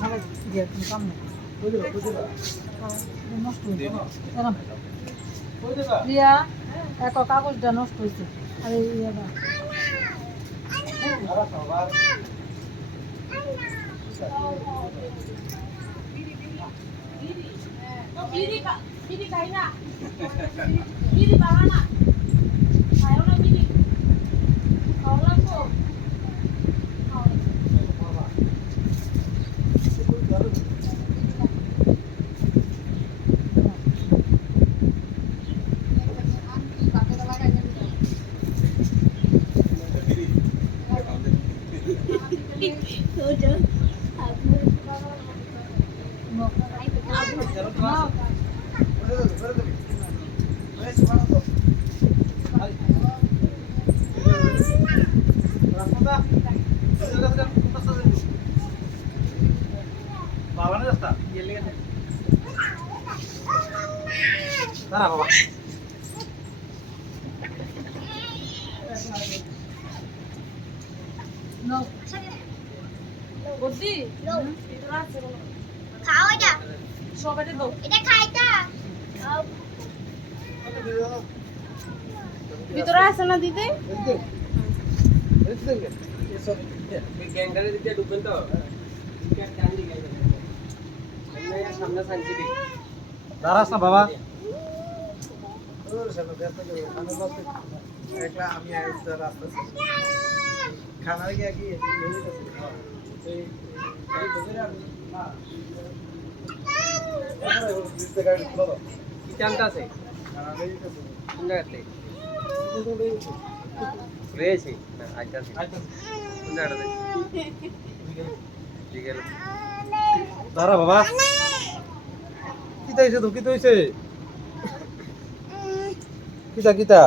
ভালো দিয়ে সামনে নষ্ট হয়েছে রিয়া এত কাগজটা নষ্ট হয়েছে আরে ইয়েটা বিড়ি খাই না বিড়ি বাবা না খায়ও না বিড়ি খাওয়া লাগবো বাবা না রাস্তা দাঁড়া বাবা নো বুদ্ধি ভিতরে আছে বলো খাও এটা সবাইকে দাও এটা খাইতা ভিতরে আছে না দিদি গ্যাংটারে দিতে ঢুকবেন তো সামনে সাইন্স সিটি দাঁড়াস না বাবা আমি রাস্তা খানার গিয়ে কি চালটা আছে কোন জায়গাতে রয়েছে না আইতাছে কোন জায়গাতে ঠিক আছে দাঁড়া বাবা কিতা হইছে তো কিতা হইছে কিতা কিতা